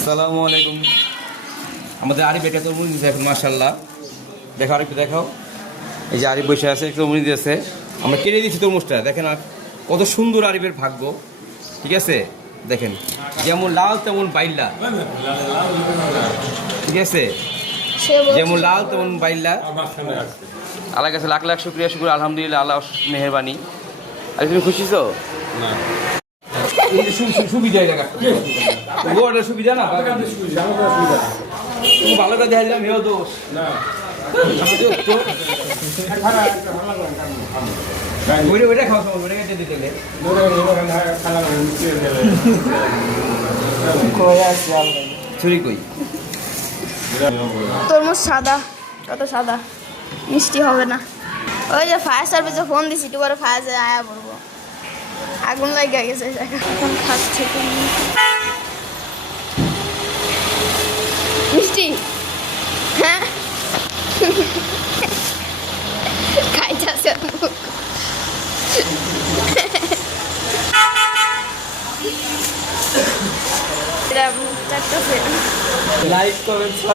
আসসালামু আলাইকুম। আমাদের আরিফ এটা তরমুজ দিয়েছে এখন মাশাআল্লাহ। দেখো আরিফ দেখাও, এই যে আরিফ বসে আছে তরমুজ দিয়েছে, আমরা কেটে দিচ্ছি তরমুজটা। দেখেন আর কত সুন্দর আরিফের ভাগ্য, ঠিক আছে। দেখেন যেমন লাল তেমন বাইল্লা, ঠিক আছে, যেমন লাল তেমন বাইল্লা। আল্লাহ কাছে লাখ লাখ শুক্রিয়া, শুক্র আলহামদুলিল্লাহ, আল্লাহ মেহরবানি। আর তুমি খুশি তো? সুবিধা সুবিধা না তুমি ভালো করে দেখা দিলাম, হেও দোষ ওইটা খাওয়া সময় ওইটা কেটে দিতে ছুরি কই। তরমুজ সাদা, কত সাদা, মিষ্টি হবে না। ওই যে ফায়ার সার্ভিসে ফোন দিছি, একটু করে ফায়ার আয়া পড়বো, আগুন লাগিয়ে গেছে। এখন খাচ্ছে মিষ্টি, হ্যাঁ খাইতেছে লাইক কমেন্ট